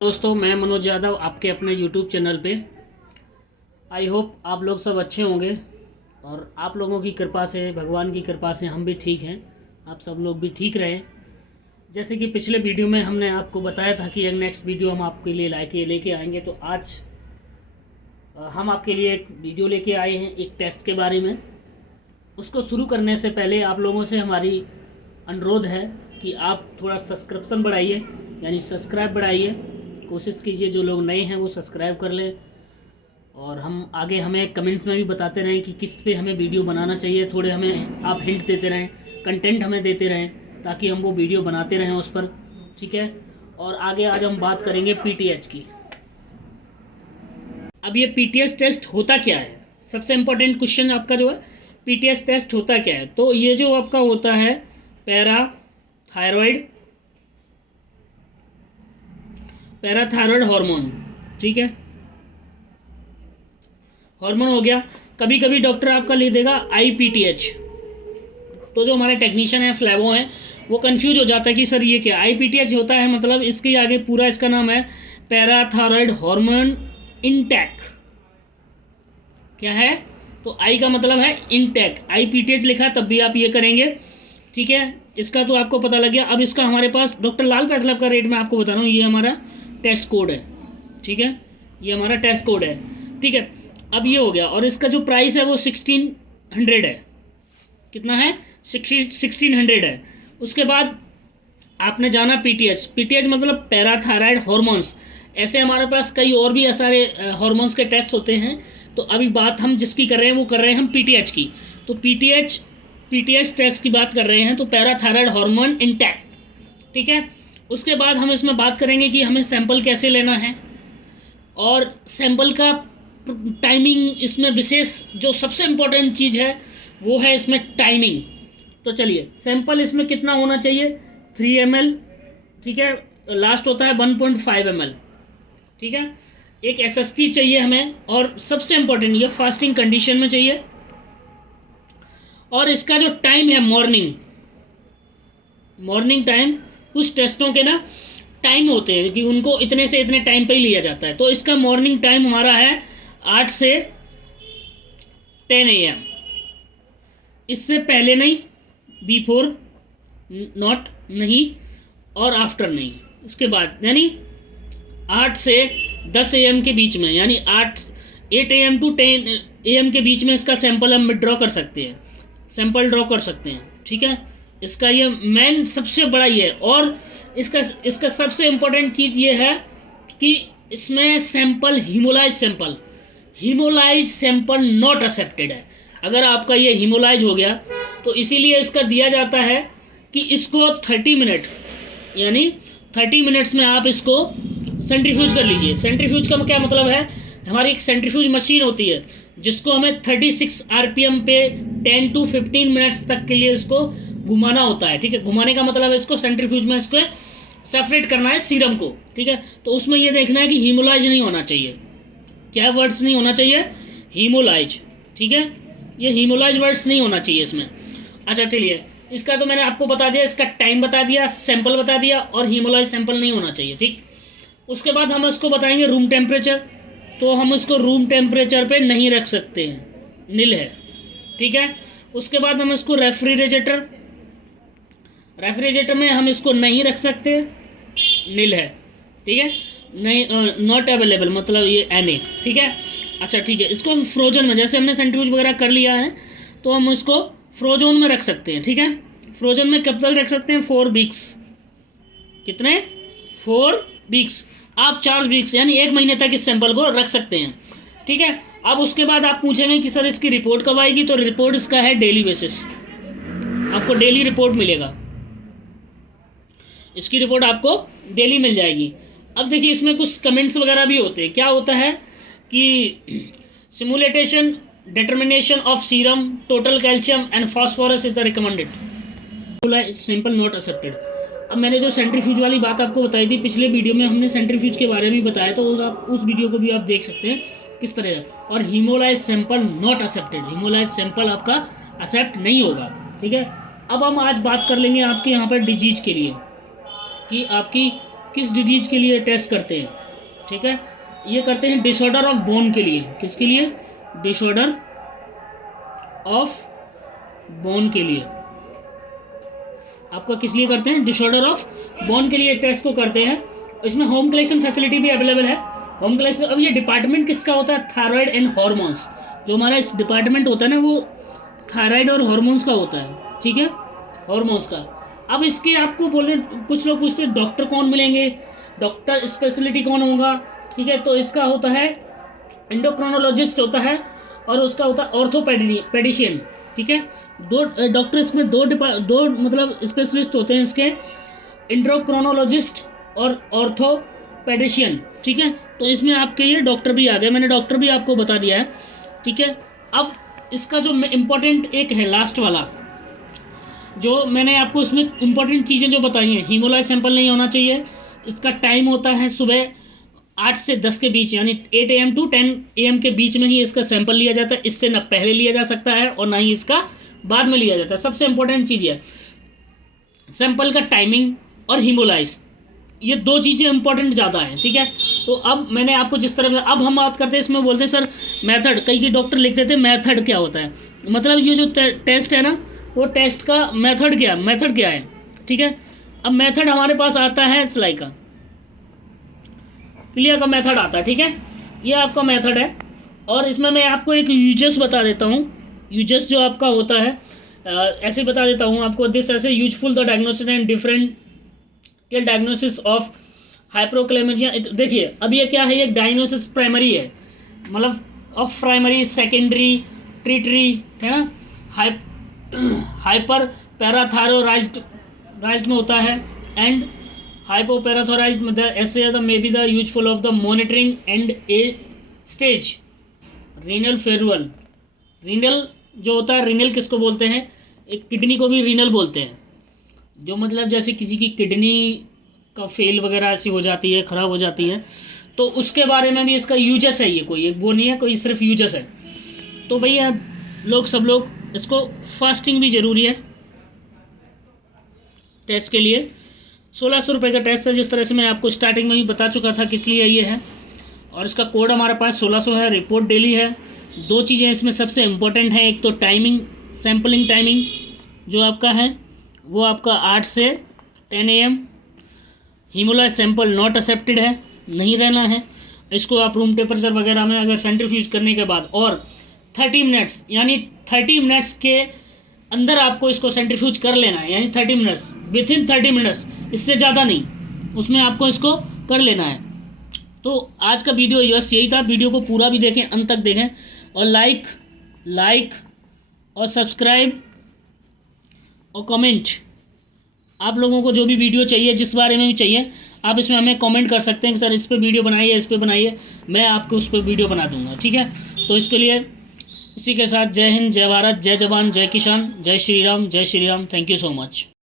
दोस्तों, मैं मनोज यादव आपके अपने YouTube चैनल पे। आई होप आप लोग सब अच्छे होंगे और आप लोगों की कृपा से, भगवान की कृपा से हम भी ठीक हैं। आप सब लोग भी ठीक रहें। जैसे कि पिछले वीडियो में हमने आपको बताया था कि एक नेक्स्ट वीडियो हम आपके लिए लेके आएंगे, तो आज हम आपके लिए एक वीडियो लेके आए हैं एक टेस्ट के बारे में। उसको शुरू करने से पहले आप लोगों से हमारी अनुरोध है कि आप थोड़ा सब्सक्रिप्शन बढ़ाइए, यानी सब्सक्राइब बढ़ाइए। कोशिश कीजिए जो लोग नए हैं वो सब्सक्राइब कर लें, और हम आगे हमें कमेंट्स में भी बताते रहें कि किस पे हमें वीडियो बनाना चाहिए। थोड़े हमें आप हिंट देते रहें, कंटेंट हमें देते रहें, ताकि हम वो वीडियो बनाते रहें उस पर। ठीक है। और आगे आज हम बात करेंगे पीटीएच की। अब ये पीटीएच टेस्ट होता क्या है, सबसे इम्पोर्टेंट क्वेश्चन आपका जो है, पीटीएच टेस्ट होता क्या है। तो ये जो आपका होता है पैराथायरॉयड हार्मोन। ठीक है, हार्मोन हो गया। कभी कभी डॉक्टर आपका लिख देगा आईपीटीएच, तो जो हमारे टेक्नीशियन हैं, फ्लैबो हैं, वो कंफ्यूज हो जाता है कि सर ये क्या आईपीटीएच होता है। मतलब इसके आगे पूरा इसका नाम है पैराथायरॉयड हार्मोन इंटेक। क्या है? तो आई का मतलब है इंटेक, आईपीटीएच लिखा तब भी आप ये करेंगे। ठीक है, इसका तो आपको पता लग गया। अब इसका हमारे पास डॉक्टर लाल पैथलैब का रेट मैं आपको बता रहा हूँ, ये हमारा टेस्ट कोड है। ठीक है, ये हमारा टेस्ट कोड है। ठीक है, अब ये हो गया। और इसका जो प्राइस है वो 1600 है। कितना है? 1600 है। उसके बाद आपने जाना पीटीएच मतलब पैराथायरॉयड हॉर्मोन्स। ऐसे हमारे पास कई और भी सारे हॉर्मोन्स के टेस्ट होते हैं। तो अभी बात हम जिसकी कर रहे हैं वो कर रहे हैं हम पीटीएच की। तो पीटीएच टेस्ट की बात कर रहे हैं, तो पैराथायरॉयड हार्मोन इंटैक्ट। ठीक है, उसके बाद हम इसमें बात करेंगे कि हमें सैंपल कैसे लेना है, और सैंपल का टाइमिंग। इसमें विशेष जो सबसे इम्पोर्टेंट चीज़ है वो है इसमें टाइमिंग। तो चलिए, सैंपल इसमें कितना होना चाहिए? 3 ml। ठीक है, लास्ट होता है 1.5 ml। ठीक है, एक एसएसटी चाहिए हमें, और सबसे इम्पोर्टेंट ये फास्टिंग कंडीशन में चाहिए। और इसका जो टाइम है मॉर्निंग टाइम, कुछ टेस्टों के ना टाइम होते हैं कि उनको इतने से इतने टाइम पे ही लिया जाता है। तो इसका मॉर्निंग टाइम हमारा है 8 से 10 AM। इससे पहले नहीं, बिफोर नॉट नहीं, और आफ्टर नहीं। इसके बाद यानी 8 से 10 AM के बीच में, यानी 8 AM टू 10 AM के बीच में इसका सैंपल हम ड्रॉ कर सकते हैं, सैंपल ड्रॉ कर सकते हैं। ठीक है, इसका ये मेन सबसे बड़ा ये है। और इसका सबसे इम्पोर्टेंट चीज़ ये है कि इसमें sample haemolyse sample not accepted है। अगर आपका ये हीमोलाइज हो गया तो इसीलिए इसका दिया जाता है कि इसको 30 मिनट, यानी 30 मिनट्स में आप इसको सेंट्रीफ्यूज कर लीजिए। सेंट्रीफ्यूज का क्या मतलब है? हमारी एक सेंट्रीफ्यूज मशीन होती है जिसको हमें 36 RPM पे 10 to 15 मिनट्स तक के लिए इसको घुमाना होता है। ठीक है, घुमाने का मतलब है इसको सेंट्रीफ्यूज में इसको सेपरेट करना है सीरम को। ठीक है, तो उसमें ये देखना है कि हीमोलाइज नहीं होना चाहिए। क्या वर्ड्स नहीं होना चाहिए? हीमोलाइज। ठीक है, ये हीमोलाइज वर्ड्स नहीं होना चाहिए इसमें। अच्छा चलिए, इसका तो मैंने आपको बता दिया, इसका टाइम बता दिया, सैंपल बता दिया, और हीमोलाइज सैंपल नहीं होना चाहिए। ठीक, उसके बाद हम इसको बताएंगे रूम टेम्परेचर। तो हम इसको रूम टेम्परेचर पे नहीं रख सकते हैं, नील है। ठीक है, उसके बाद हम इसको रेफ्रिजरेटर में हम इसको नहीं रख सकते, नील है। ठीक है, नहीं, नॉट अवेलेबल मतलब ये NA। ठीक है, अच्छा ठीक है, इसको हम फ्रोजन में, जैसे हमने सेंट्रीफ्यूज वगैरह कर लिया है तो हम इसको फ्रोजन में रख सकते हैं। ठीक है, फ्रोजन में कब तक रख सकते हैं? 4 वीक्स। कितने? 4 वीक्स। आप 4 वीक्स यानी 1 महीने तक इस सैंपल को रख सकते हैं। ठीक है, अब उसके बाद आप पूछेंगे कि सर इसकी रिपोर्ट कब आएगी? तो रिपोर्ट इसका है डेली बेसिस, आपको डेली रिपोर्ट मिलेगा। इसकी रिपोर्ट आपको डेली मिल जाएगी। अब देखिए, इसमें कुछ कमेंट्स वगैरह भी होते हैं। क्या होता है कि simultaneous determination of serum total calcium and phosphorus is the recommended, sample not accepted. अब मैंने जो सेंट्रीफ्यूज वाली बात आपको बताई थी पिछले वीडियो में, हमने सेंट्रीफ्यूज के बारे में बताया, तो उस वीडियो को भी आप देख सकते हैं किस तरह है। और haemolyse sample not accepted, haemolyse sample आपका एक्सेप्ट नहीं होगा। ठीक है, अब हम आज बात कर लेंगे आपके यहाँ पर डिजीज के लिए कि आपकी किस डिजीज के लिए टेस्ट करते हैं, ठीक है, ये करते हैं डिसऑर्डर ऑफ बोन के लिए। किसके लिए? डिसऑर्डर ऑफ बोन के लिए। आपका किस लिए करते हैं? डिसऑर्डर ऑफ बोन के लिए टेस्ट को करते हैं। इसमें होम कलेक्शन फैसिलिटी भी अवेलेबल है। होम कलेक्शन, अब ये डिपार्टमेंट किसका होता है? Thyroid and hormones. जो हमारा इस डिपार्टमेंट होता है ना, वो थायराइड और हॉर्मोन्स का होता है, ठीक है, हॉर्मोन्स का। अब इसके आपको बोले, कुछ लोग पूछते हैं डॉक्टर कौन मिलेंगे, डॉक्टर स्पेशलिटी कौन होगा, ठीक है, तो इसका होता है एंडोक्रोनोलॉजिस्ट होता है, और उसका होता है ऑर्थोपेडिशियन, ठीक है। दो डॉक्टर इसमें दो मतलब स्पेशलिस्ट होते हैं इसके, एंडोक्रोनोलॉजिस्ट और ऑर्थोपेडिशियन, ठीक है। तो इसमें आपके ये डॉक्टर भी आ गए, मैंने डॉक्टर भी आपको बता दिया है, ठीक है। अब इसका जो इम्पोर्टेंट एक है लास्ट वाला, जो मैंने आपको इसमें इम्पोर्टेंट चीज़ें जो बताई हैं, हीमोलाइज सैंपल नहीं होना चाहिए, इसका टाइम होता है सुबह 8 से 10 के बीच, यानी 8 AM to 10 AM के बीच में ही इसका सैंपल लिया जाता है। इससे ना पहले लिया जा सकता है और ना ही इसका बाद में लिया जाता है। सबसे इंपॉर्टेंट चीज़ है सैंपल का टाइमिंग और हीमोलाइज, ये दो चीज़ें इंपॉर्टेंट ज़्यादा हैं, ठीक है। तो अब मैंने आपको जिस तरह, अब हम बात करते हैं इसमें, बोलते हैं सर मेथड, कई डॉक्टर लिख देते हैं मेथड क्या होता है, मतलब ये जो टेस्ट है ना, वो टेस्ट का मेथड क्या है, ठीक है। अब मेथड हमारे पास आता है सिलाई का, क्लियर का मेथड आता है, ठीक है, ये आपका मेथड है। और इसमें मैं आपको एक यूजेस बता देता हूँ, यूजेस जो आपका होता है, ऐसे बता देता हूँ आपको। This assay useful the diagnosis and differential diagnosis of hypokalaemia. देखिए अब ये क्या है, ये डायग्नोसिस प्राइमरी है, मतलब ऑफ प्राइमरी, सेकेंडरी, ट्रीटरी, है ना, हाइपर पैराथायरॉइड में होता है, एंड hypoparathyroid में assay may be the useful of the monitoring and a stage renal failure. Renal जो होता है, रीनल किसको बोलते हैं? एक किडनी को भी रीनल बोलते हैं, जो मतलब जैसे किसी की किडनी का फेल वगैरह ऐसी हो जाती है, ख़राब हो जाती है, तो उसके बारे में भी इसका यूजस है, ये कोई एक वो नहीं है, कोई सिर्फ यूजस है। तो भैया लोग, सब लोग, इसको फास्टिंग भी ज़रूरी है टेस्ट के लिए। 1600 रुपये का टेस्ट है, जिस तरह से मैं आपको स्टार्टिंग में भी बता चुका था किस लिए ये है, और इसका कोड हमारे पास 1600 है। रिपोर्ट डेली है। दो चीज़ें इसमें सबसे इम्पोर्टेंट हैं, एक तो टाइमिंग, सैम्पलिंग टाइमिंग जो आपका है वो आपका 8 से 10 AM। Haemolyse sample not accepted है, नहीं रहना है इसको। आप रूम टेम्परेचर वगैरह में अगर सेंट्रीफ्यूज करने के बाद, और 30 मिनट्स, यानी 30 मिनट्स के अंदर आपको इसको सेंट्रीफ्यूज कर लेना है, यानी 30 मिनट्स, विद इन 30 मिनट्स, इससे ज़्यादा नहीं, उसमें आपको इसको कर लेना है। तो आज का वीडियो बस यही था। वीडियो को पूरा भी देखें, अंत तक देखें, और लाइक और सब्सक्राइब और कमेंट, आप लोगों को जो भी वीडियो चाहिए, जिस बारे में भी चाहिए, आप इसमें हमें कमेंट कर सकते हैं कि सर इस पर वीडियो बनाइए, इस पर बनाइए, मैं आपको उस पर वीडियो बना दूंगा, ठीक है। तो इसके लिए इसी के साथ जय हिंद, जय भारत, जय जवान, जय किसान, जय श्री राम, जय Shri Ram. Thank you so much.